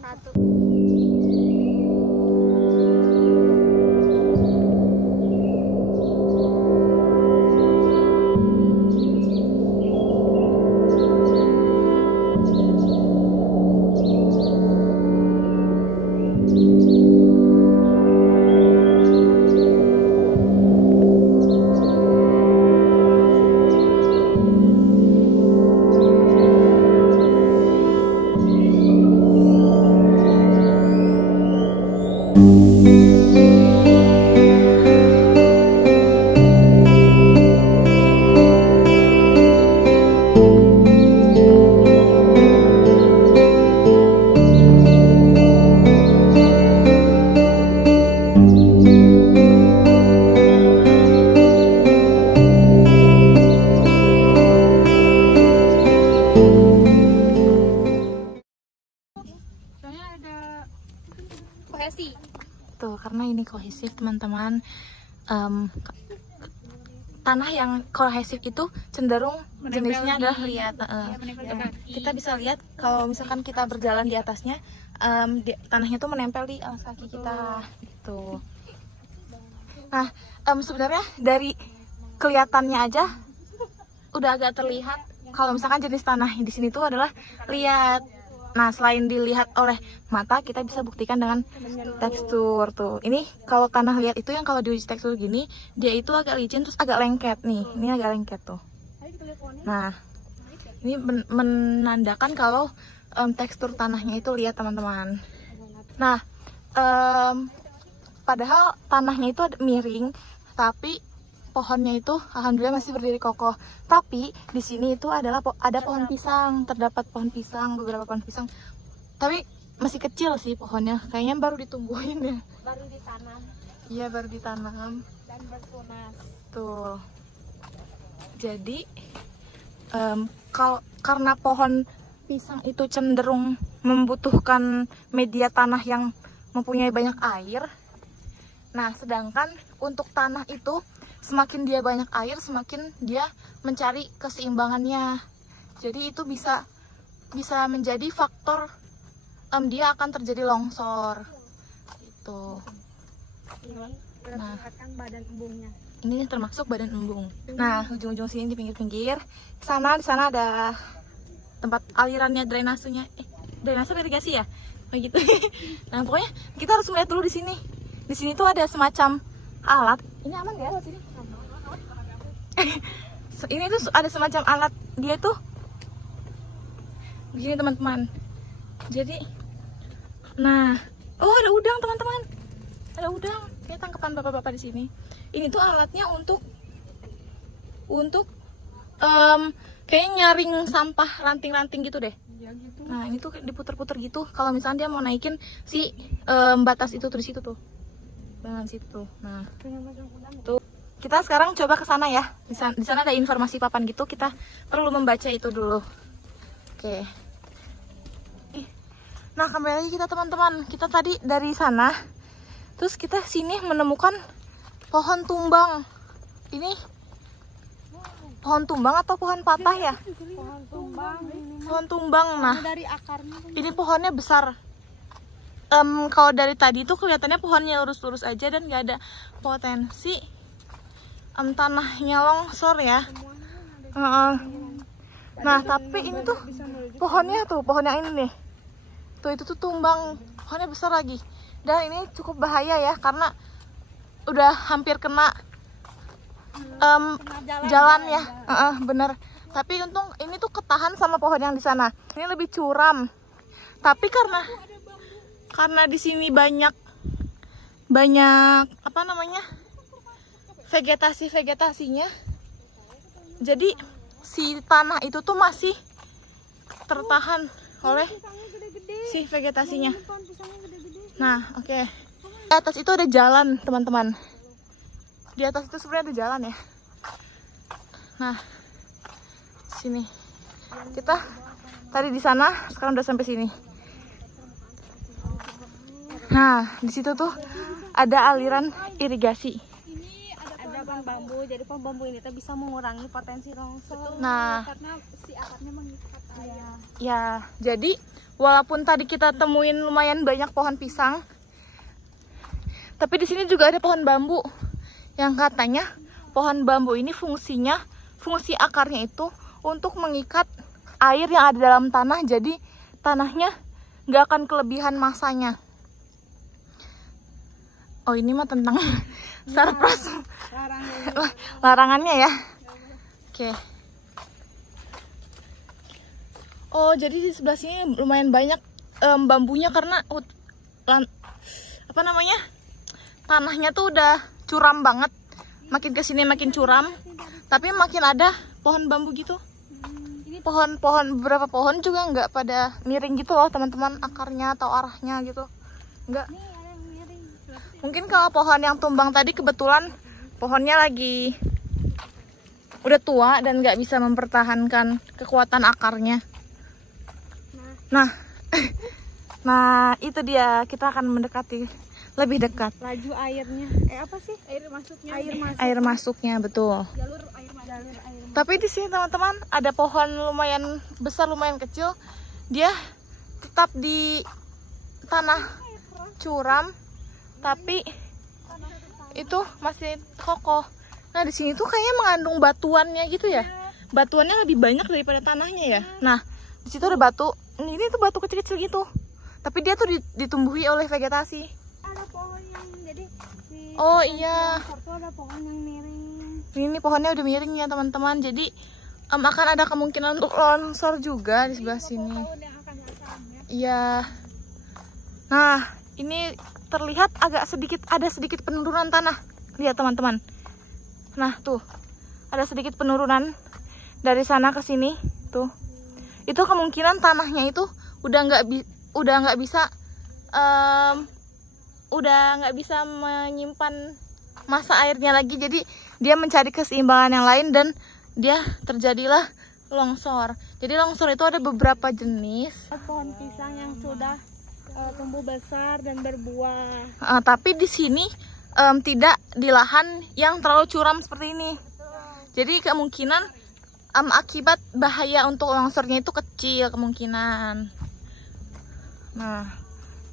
Satu. Kohesi. Tuh, karena ini kohesif teman-teman. Tanah yang kohesif itu cenderung jenisnya adalah liat. Kita bisa lihat kalau misalkan kita berjalan di atasnya, tanahnya tuh menempel di alas kaki kita gitu. Nah, sebenarnya dari kelihatannya aja udah agak terlihat kalau misalkan jenis tanah di sini tuh adalah liat. Nah, selain dilihat oleh mata, kita bisa buktikan dengan tekstur tuh. Ini kalau tanah liat itu yang kalau diuji tekstur gini, dia itu agak licin terus agak lengket nih. Ini agak lengket tuh. Nah, ini menandakan kalau tekstur tanahnya itu liat teman-teman. Nah, padahal tanahnya itu miring, tapi pohonnya itu alhamdulillah masih berdiri kokoh. Tapi di sini itu adalah ada pohon pisang, terdapat pohon pisang, beberapa pohon pisang. Tapi masih kecil sih pohonnya, kayaknya baru ditumbuhin ya. Baru ditanam. Iya, baru ditanam Dan bertunas. tuh. Jadi karena pohon pisang itu cenderung membutuhkan media tanah yang mempunyai banyak air. Nah, sedangkan untuk tanah itu semakin dia banyak air, semakin dia mencari keseimbangannya. Jadi itu bisa menjadi faktor dia akan terjadi longsor. Itu. Nah, badan embungnya. ini termasuk badan embung. Nah, ujung-ujung sini di pinggir-pinggir, di sana ada tempat alirannya, drainasenya. Drainase irigasi ya? Begitu. Nah, pokoknya kita harus melihat dulu di sini. Di sini tuh ada semacam alat. Ini aman ya lewat sini? Ini tuh ada semacam alat, dia tuh begini teman-teman. Jadi, nah, oh ada udang teman-teman, ada udang. Kayak tangkapan bapak-bapak di sini. Ini tuh alatnya untuk kayak nyaring sampah ranting-ranting gitu deh. Nah, ini tuh diputer-puter gitu. Kalau misalnya dia mau naikin si batas itu tuh di situ tuh, dengan situ. Nah, tuh. Kita sekarang coba ke sana ya. Di sana ada informasi papan gitu. Kita perlu membaca itu dulu. Oke. Nah, kembali lagi kita teman-teman. Kita tadi dari sana, terus kita sini menemukan pohon tumbang. Ini pohon tumbang atau pohon patah ya? Pohon tumbang. Pohon tumbang. Nah, Dari akarnya. ini pohonnya besar. Kalau dari tadi tuh kelihatannya pohonnya lurus-lurus aja dan nggak ada potensi tanahnya longsor ya. Nah, tapi ini tuh pohonnya tuh, pohon yang ini nih. Tuh, itu tuh tumbang, pohonnya besar lagi. Dan ini cukup bahaya ya, karena udah hampir kena jalan ya. Bener. Tapi untung ini tuh ketahan sama pohon yang di sana. Ini lebih curam. Tapi karena di sini banyak apa namanya? vegetasinya, jadi si tanah itu tuh masih tertahan oleh si vegetasinya. Nah, oke. Di atas itu ada jalan teman-teman, di atas itu sebenarnya ada jalan ya. Nah, sini kita tadi di sana, sekarang udah sampai sini. Nah, di situ tuh ada aliran irigasi. pohon bambu. Jadi pohon bambu ini tuh bisa mengurangi potensi longsor. Nah, Karena si akarnya mengikat air. ya, jadi walaupun tadi kita temuin lumayan banyak pohon pisang, tapi di sini juga ada pohon bambu yang katanya pohon bambu ini fungsi akarnya itu untuk mengikat air yang ada dalam tanah, jadi tanahnya nggak akan kelebihan masanya. Oh, ini mah tentang surprise larangannya ya. Oke. Oh, jadi di sebelah sini lumayan banyak bambunya karena tanahnya tuh udah curam banget. Makin kesini makin curam, tapi makin ada pohon bambu gitu. Beberapa pohon juga nggak pada miring gitu loh teman-teman, akarnya atau arahnya gitu nggak. Mungkin kalau pohon yang tumbang tadi kebetulan pohonnya lagi udah tua dan nggak bisa mempertahankan kekuatan akarnya. Nah itu dia, kita akan mendekati lebih dekat. Laju airnya, apa sih? Air masuknya betul. Jalur air. Tapi di sini teman-teman ada pohon lumayan besar, lumayan kecil. Dia tetap di tanah curam, tapi itu masih kokoh. Nah di sini tuh kayaknya mengandung batuannya gitu ya. Batuannya lebih banyak daripada tanahnya ya. Nah di situ ada batu. Ini tuh batu kecil-kecil gitu. Tapi dia tuh ditumbuhi oleh vegetasi. Ada pohon yang jadi oh iya. Ada pohon yang miring. Ini pohonnya udah miring ya teman-teman. Jadi akan ada kemungkinan untuk longsor juga di sebelah sini. Iya. Nah, ini terlihat ada sedikit penurunan tanah. Lihat teman-teman. Nah, tuh. Ada sedikit penurunan dari sana ke sini, tuh. Itu kemungkinan tanahnya itu udah nggak bisa menyimpan masa airnya lagi, jadi dia mencari keseimbangan yang lain dan dia terjadilah longsor. Jadi longsor itu ada beberapa jenis. Pohon pisang yang sudah tumbuh besar dan berbuah. Tapi di sini tidak di lahan yang terlalu curam seperti ini. Jadi kemungkinan akibat bahaya untuk longsornya itu kecil kemungkinan. Nah,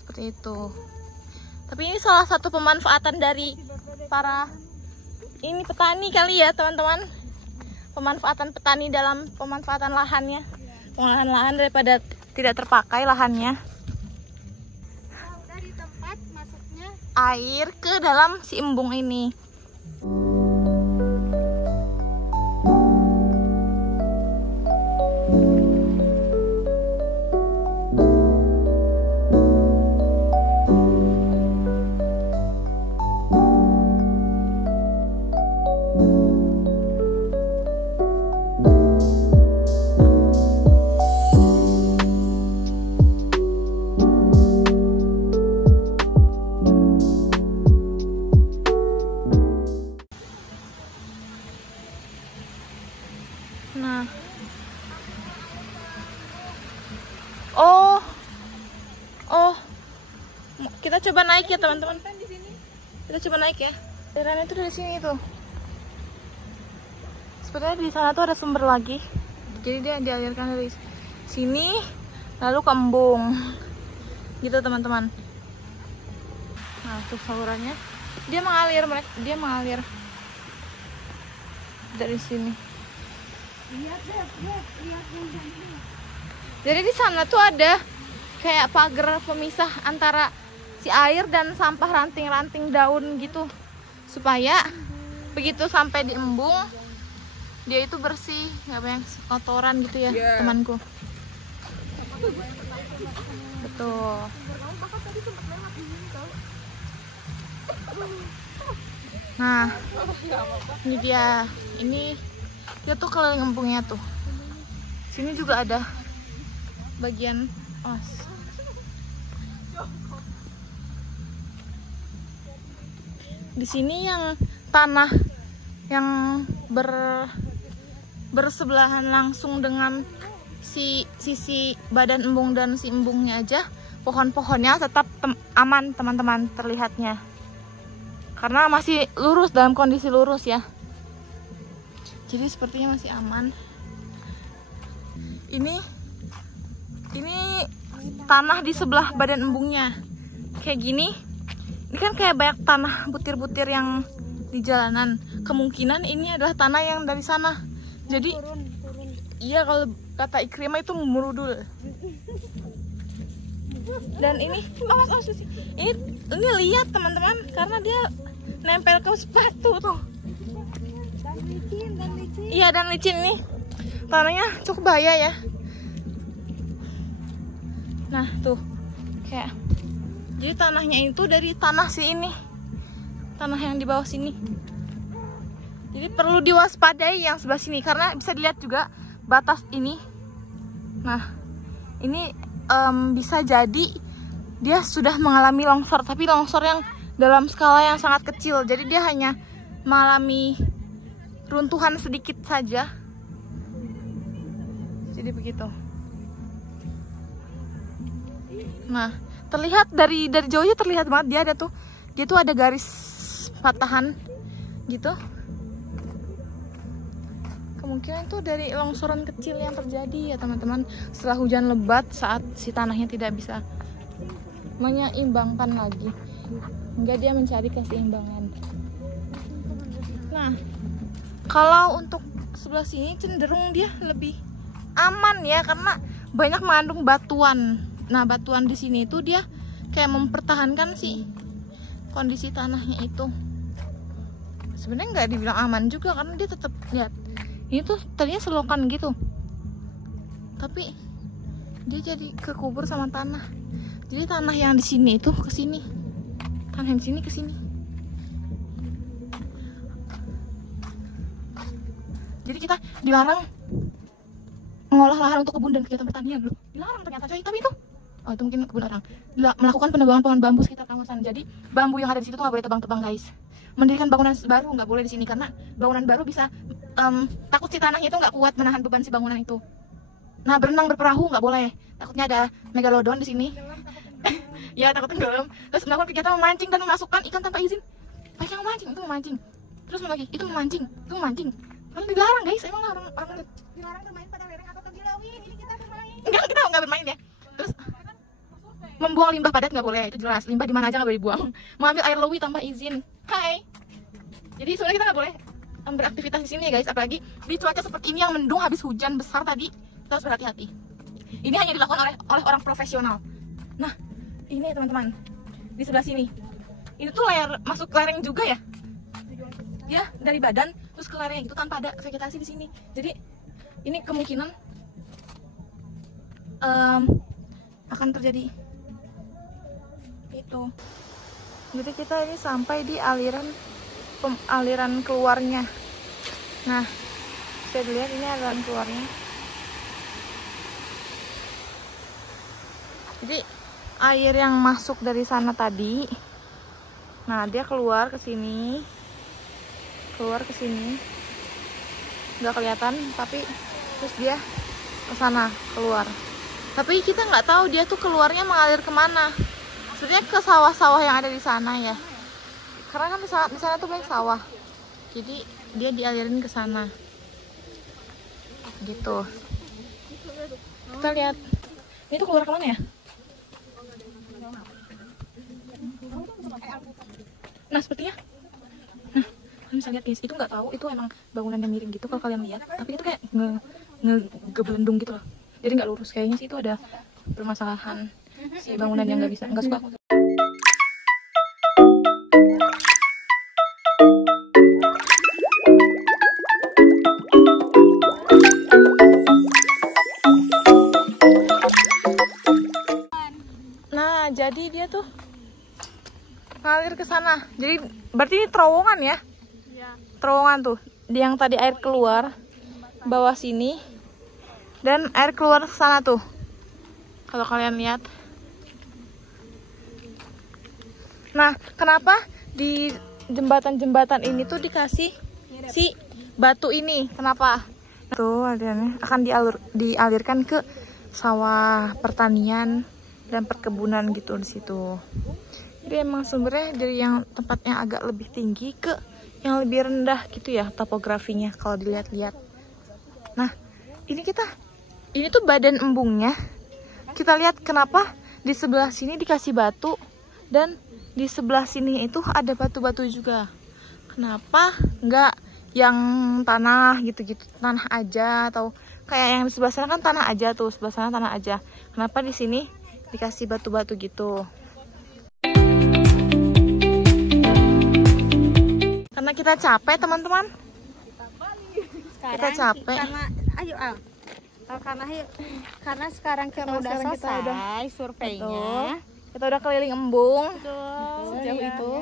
seperti itu. Tapi ini salah satu pemanfaatan dari para petani kali ya teman-teman. Pemanfaatan petani dalam pemanfaatan lahannya. Pengolahan lahan daripada tidak terpakai lahannya. Udah di tempat masuknya air ke dalam si embung ini. Nah, kita coba naik ya teman-teman. Kita coba naik ya. Alirannya itu dari sini tuh. Sebenarnya di sana tuh ada sumber lagi. Jadi dia dialirkan dari sini lalu ke embung. Gitu teman-teman. Nah, tuh salurannya. Dia mengalir dari sini. lihat. Jadi di sana tuh ada kayak pagar pemisah antara si air dan sampah ranting-ranting daun gitu, supaya begitu sampai di embung dia itu bersih, nggak banyak kotoran gitu ya, temanku. Betul. Nah, ini dia. Dia tuh keliling embungnya tuh. Sini juga ada bagian di sini yang tanah yang bersebelahan langsung dengan sisi badan embung dan si embungnya aja, pohon-pohonnya tetap aman teman-teman terlihatnya. karena masih lurus, dalam kondisi lurus ya. Jadi sepertinya masih aman. Ini tanah di sebelah badan embungnya kayak gini. Ini kan kayak banyak tanah butir-butir yang di jalanan. Kemungkinan ini adalah tanah yang dari sana. Jadi iya, kalau kata Ikrimah itu merudul. Dan ini ini lihat teman-teman, karena dia nempel ke sepatu tuh. Dan licin. Iya, dan licin nih. Tanahnya cukup bahaya ya. Nah, tuh. Kayak jadi tanahnya itu dari tanah ini. Tanah yang di bawah sini. Jadi perlu diwaspadai yang sebelah sini, karena bisa dilihat juga batas ini. Nah, ini bisa jadi dia sudah mengalami longsor, tapi longsor yang dalam skala yang sangat kecil. Jadi dia hanya mengalami runtuhan sedikit saja. Jadi begitu. Nah, terlihat dari jauhnya, terlihat banget dia tuh ada garis patahan gitu. Kemungkinan itu dari longsoran kecil yang terjadi ya teman-teman, setelah hujan lebat saat si tanahnya tidak bisa menyeimbangkan lagi, hingga dia mencari keseimbangan. Nah, kalau untuk sebelah sini cenderung dia lebih aman ya, karena banyak mengandung batuan. Nah, batuan di sini itu dia kayak mempertahankan si kondisi tanahnya itu. Sebenarnya nggak dibilang aman juga, karena dia tetap lihat. Ini tuh tadinya selokan gitu, tapi dia jadi kekubur sama tanah. Jadi tanah yang di sini itu ke sini, tanah yang di sini ke sini. Jadi kita dilarang mengolah lahan untuk kebun dan kegiatan pertanian loh. Dilarang ternyata coy, tapi itu itu mungkin kebun orang. Melakukan penebangan pohon bambu sekitar kawasan. Jadi bambu yang ada di situ tuh nggak boleh tebang-tebang guys. Mendirikan bangunan baru nggak boleh di sini, karena bangunan baru bisa takut si tanahnya itu nggak kuat menahan beban si bangunan itu. Nah, berenang berperahu nggak boleh, takutnya ada megalodon di sini. Ya, takut tenggelam. Terus melakukan kegiatan memancing dan memasukkan ikan tanpa izin. Baik yang memancing itu memancing. Terus lagi itu memancing. Kan dilarang guys, emang orang Dilarang bermain pada lereng atau tergilauin. Ini kita bermain. Enggak, kita nggak bermain ya. Terus membuang limbah padat nggak boleh, itu jelas. Limbah di mana aja nggak boleh dibuang. Mengambil air lowi tanpa izin. Hai. Jadi sebenarnya kita nggak boleh beraktivitas di sini ya guys, apalagi di cuaca seperti ini yang mendung habis hujan besar tadi. Kita harus berhati-hati. Ini hanya dilakukan oleh orang profesional. Nah, ini teman-teman, di sebelah sini. Ini tuh masuk lereng juga ya. Ya, dari badan terus ke lereng itu tanpa ada vegetasi di sini. Jadi ini kemungkinan akan terjadi itu. Jadi kita ini sampai di aliran keluarnya. Nah, bisa dilihat ini aliran keluarnya. Jadi air yang masuk dari sana tadi, nah dia keluar ke sini, nggak kelihatan, tapi terus dia ke sana keluar. Tapi kita nggak tahu dia tuh keluarnya mengalir kemana. Sebenarnya ke sawah-sawah yang ada di sana ya. Karena kan di sana tuh banyak sawah. Jadi dia dialirin ke sana. Gitu. Kita lihat. Ini tuh keluar kemana ya? Nah, sepertinya. Nah, kalian bisa lihat guys, itu nggak tahu itu emang bangunan yang miring gitu kalau kalian lihat. Tapi itu kayak ngegebelendung gitu loh. Jadi nggak lurus, kayaknya sih itu ada permasalahan si bangunan yang nggak suka aku. Nah, jadi dia tuh ngalir ke sana. Jadi berarti ini terowongan ya? Iya. Terowongan tuh. Yang tadi air keluar bawah sini dan air keluar ke sana tuh. Kalau kalian lihat. Nah, kenapa di jembatan-jembatan ini tuh dikasih si batu ini? Kenapa? Tuh alirannya akan dialirkan ke sawah, pertanian dan perkebunan gitu di situ. Jadi Jadi emang sumbernya dari yang tempatnya agak lebih tinggi ke yang lebih rendah gitu ya topografinya kalau dilihat-lihat. Nah, ini tuh badan embungnya. Kita lihat kenapa di sebelah sini dikasih batu dan di sebelah sini itu ada batu-batu juga. Kenapa nggak yang tanah gitu-gitu, tanah aja, atau kayak yang di sebelah sana kan tanah aja tuh, sebelah sana tanah aja. Kenapa di sini dikasih batu-batu gitu? Karena kita capek teman-teman. Kita capek. Karena sekarang kita udah selesai surveinya. Kita udah keliling embung. Sejauh itu.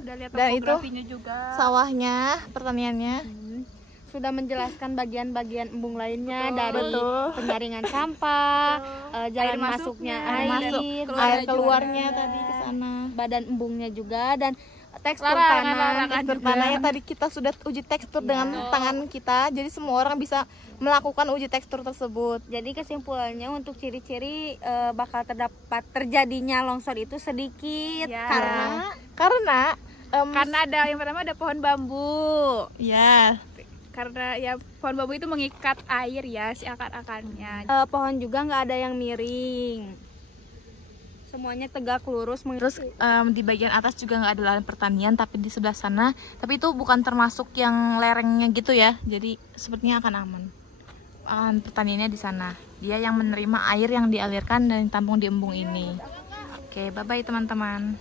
Udah lihat Dan itu topografinya juga. Sawahnya, pertaniannya. Sudah menjelaskan bagian-bagian embung lainnya dari Betul. penyaringan sampah, jalan masuknya air keluarnya tadi ke sana. badan embungnya juga, dan tekstur Tekstur tanahnya tadi kita sudah uji tekstur dengan tangan kita. Jadi semua orang bisa melakukan uji tekstur tersebut. Jadi kesimpulannya untuk ciri-ciri bakal terjadinya longsor itu sedikit Ya. karena Karena ada yang pertama ada pohon bambu. Ya, Karena ya pohon bambu itu mengikat air ya si akar-akarnya. pohon juga nggak ada yang miring, semuanya tegak lurus. terus di bagian atas juga nggak ada lahan pertanian, tapi di sebelah sana. Tapi itu bukan termasuk yang lerengnya gitu ya. Jadi sepertinya akan aman. Lahan pertaniannya di sana. Dia yang menerima air yang dialirkan dan ditampung di embung ini. Oke, bye-bye teman-teman.